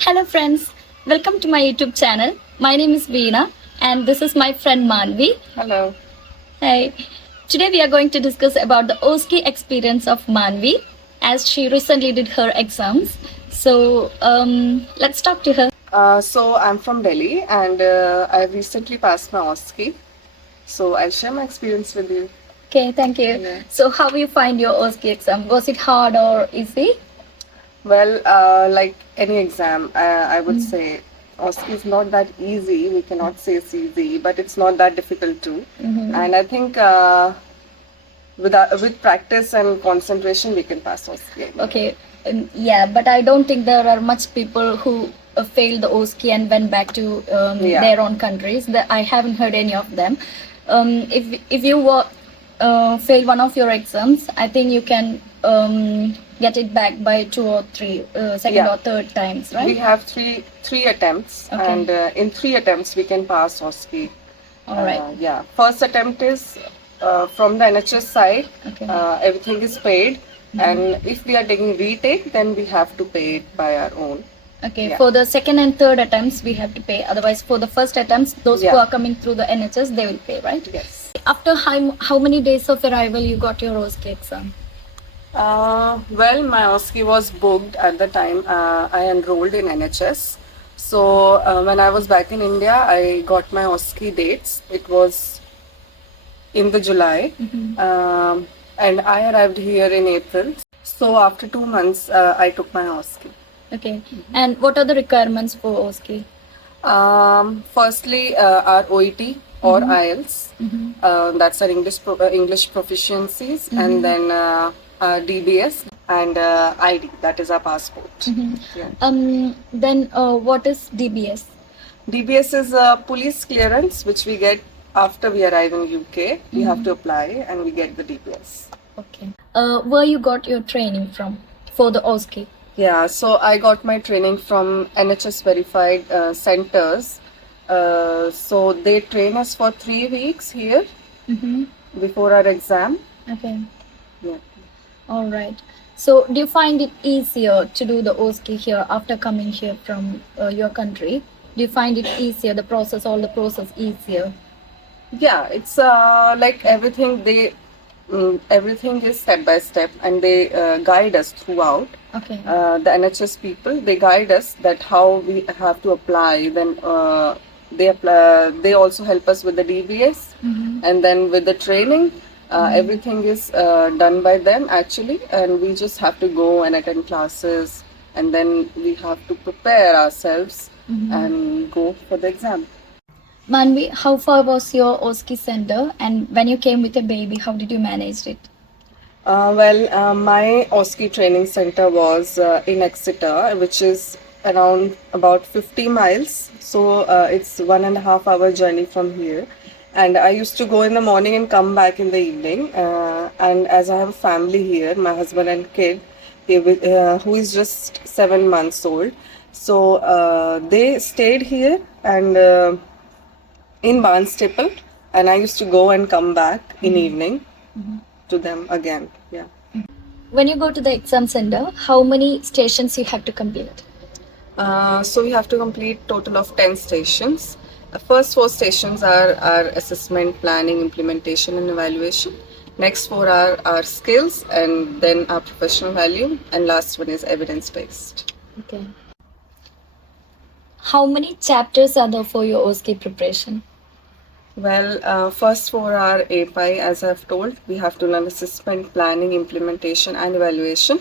Hello friends, welcome to my YouTube channel. My name is Veena and this is my friend Manvi. Hello. Hi. Today we are going to discuss about the OSCE experience of Manvi as she recently did her exams. So let's talk to her. So I'm from Delhi and I recently passed my OSCE. So I'll share my experience with you. Okay, thank you. Yeah. So how you find your OSCE exam? Was it hard or easy? Well, like any exam, I would say OSCE is not that easy. We cannot say it's easy, but it's not that difficult too. And I think with practice and concentration, we can pass OSCE. Okay, yeah, but I don't think there are much people who failed the OSCE and went back to their own countries. I haven't heard any of them. If you fail one of your exams, I think you can get it back by two or three, second or third times, right? We have three attempts, and in 3 attempts we can pass OSCE. All right. Yeah. First attempt is from the NHS side. Okay. Everything is paid, and if we are taking retake, then we have to pay it by our own. Okay, Yeah. for the second and third attempts, we have to pay. Otherwise, for the first attempts, those who are coming through the NHS, they will pay, right? Yes. After how many days of arrival you got your OSCE exam? Well, my OSCE was booked at the time I enrolled in NHS. So when I was back in India, I got my OSCE dates. It was in the July, and I arrived here in April. So after 2 months, I took my OSCE. Okay, and what are the requirements for OSCE? Firstly, our OET or IELTS. That's our English proficiencies, and then DBS and ID. That is our passport. Yeah. Then what is DBS? DBS is a police clearance which we get after we arrive in UK. We have to apply and we get the DBS. Okay. Where you got your training from for the OSCE? Yeah, so I got my training from NHS verified centers. So they train us for 3 weeks here before our exam. Okay. Yeah. All right. So do you find it easier to do the OSCE here after coming here from your country? Do you find it easier, all the process easier? Yeah, it's like everything everything is step by step, and they guide us throughout. Okay. The NHS people, they guide us that how we have to apply. Then they also help us with the DBS, and then with the training. Everything is done by them actually, and we just have to go and attend classes, and then we have to prepare ourselves and go for the exam. Manvi, how far was your OSCE center, and when you came with a baby, how did you manage it? My OSCE training center was in Exeter, which is around about 50 miles. So it's 1.5 hour journey from here. And I used to go in the morning and come back in the evening. And as I have a family here, my husband and kid, who is just 7 months old. So they stayed here and in Barnstaple, and I used to go and come back in evening to them again. Yeah. When you go to the exam center, how many stations you have to complete? So we have to complete total of 10 stations. The first 4 stations are our assessment, planning, implementation and evaluation. Next 4 are our skills, and then our professional value, and last one is evidence-based. Okay. How many chapters are there for your OSCE preparation? Well, first 4 are API, as I've told. We have to learn assessment, planning, implementation and evaluation.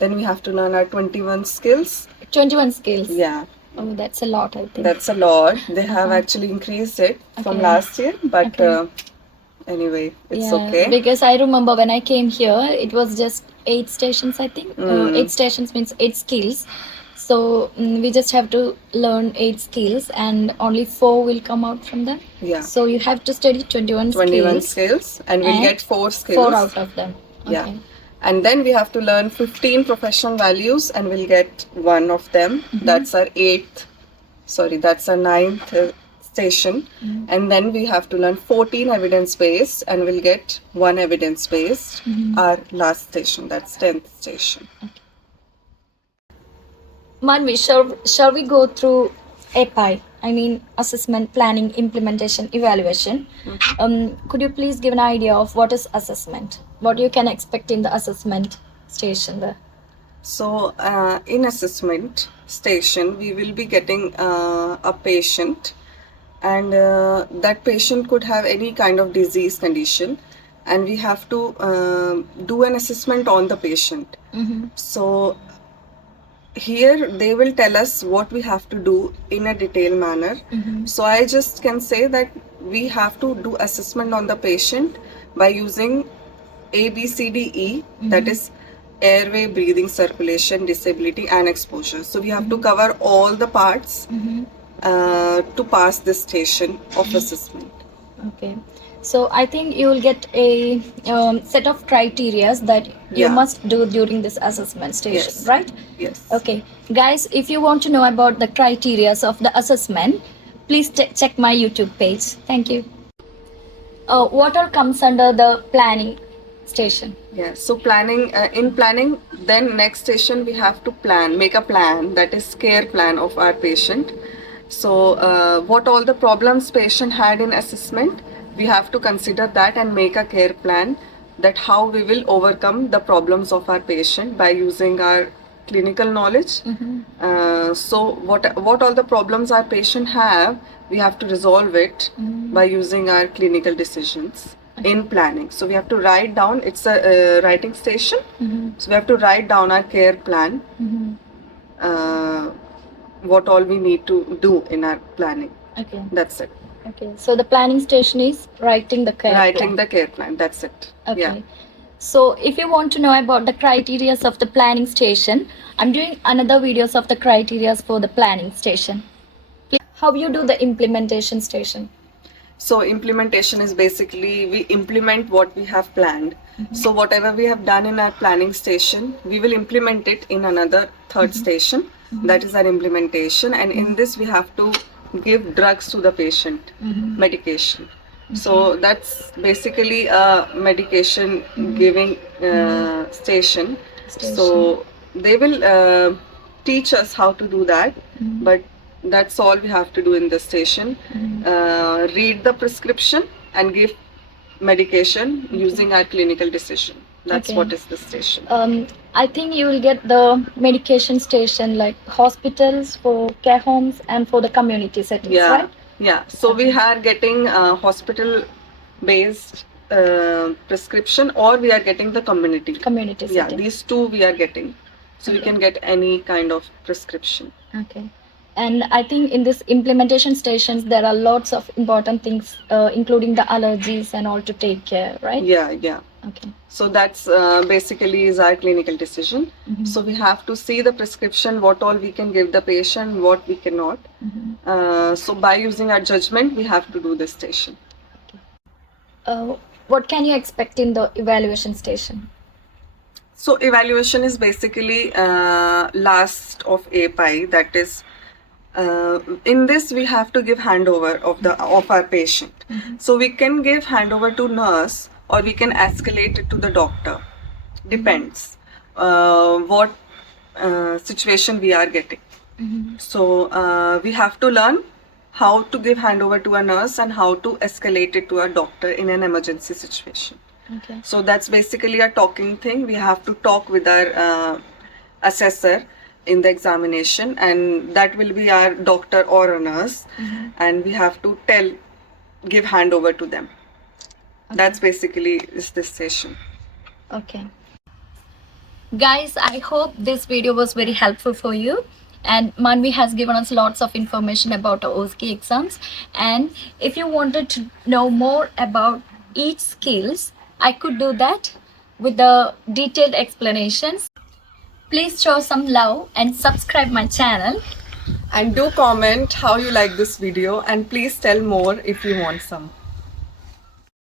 Then we have to learn our 21 skills. 21 skills? Yeah. Oh, that's a lot, I think. That's a lot. They have actually increased it from last year, but anyway, it's okay. Because I remember when I came here, it was just 8 stations, I think. 8 stations means 8 skills. So we just have to learn 8 skills, and only 4 will come out from them. Yeah. So you have to study 21 skills, and we'll get 4 skills. 4 out of them. Okay. Yeah. And then we have to learn 15 professional values, and we'll get 1 of them. That's our 9th station. And then we have to learn 14 evidence-based, and we'll get 1 evidence-based. Our last station, that's 10th station. Manvi, shall we go through API? I mean, assessment, planning, implementation, evaluation. Could you please give an idea of what is assessment? What you can expect in the assessment station there? So, in assessment station, we will be getting a patient, and that patient could have any kind of disease condition, and we have to do an assessment on the patient. So, here they will tell us what we have to do in a detailed manner. So I just can say that we have to do assessment on the patient by using ABCDE, that is airway, breathing, circulation, disability and exposure. So we have to cover all the parts to pass this station of assessment. Okay. So I think you will get a set of criterias that you Yeah. must do during this assessment station, Yes. right? Yes. Okay. Guys, if you want to know about the criterias of the assessment, please check my YouTube page. Thank you. What all comes under the planning station? Yeah, so planning, in planning, then next station we have to plan, make a plan, that is care plan of our patient. So what all the problems patient had in assessment, we have to consider that and make a care plan, that how we will overcome the problems of our patient by using our clinical knowledge. So what all the problems our patient have, we have to resolve it by using our clinical decisions in planning. So we have to write down, it's a writing station. So we have to write down our care plan, what all we need to do in our planning. Okay. That's it. Okay. So the planning station is writing the care Writing plan. the care plan, that's it. Okay. Yeah. So if you want to know about the criterias of the planning station, I'm doing another videos of the criterias for the planning station. How you do the implementation station? So implementation is basically we implement what we have planned. So whatever we have done in our planning station, we will implement it in another third station. That is our implementation, and in this we have to give drugs to the patient, medication. So that's basically a medication giving station. So they will teach us how to do that, but that's all we have to do in the station. Read the prescription and give medication using our clinical decision. That's Okay. what is the station. I think you will get the medication station like hospitals, for care homes, and for the community settings, Yeah, right? yeah. So we are getting hospital-based prescription, or we are getting the community. Community Yeah, setting. these two we are getting. So we Okay. can get any kind of prescription. Okay. And I think in this implementation stations, there are lots of important things, including the allergies and all to take care, right? Yeah, yeah. Okay. So that's basically is our clinical decision. So we have to see the prescription, what all we can give the patient, what we cannot. So by using our judgment, we have to do this station. What can you expect in the evaluation station? So evaluation is basically last of API. That is, in this we have to give handover of our patient. So we can give handover to nurse, or we can escalate it to the doctor. Depends what situation we are getting. So we have to learn how to give handover to a nurse and how to escalate it to a doctor in an emergency situation. Okay. So that's basically a talking thing. We have to talk with our assessor in the examination, and that will be our doctor or a nurse, and we have to give handover to them. That's basically is this session. Okay. Guys, I hope this video was very helpful for you. And Manvi has given us lots of information about our OSCE exams. And if you wanted to know more about each skills, I could do that with the detailed explanations. Please show some love and subscribe my channel. And do comment how you like this video, and please tell more if you want some.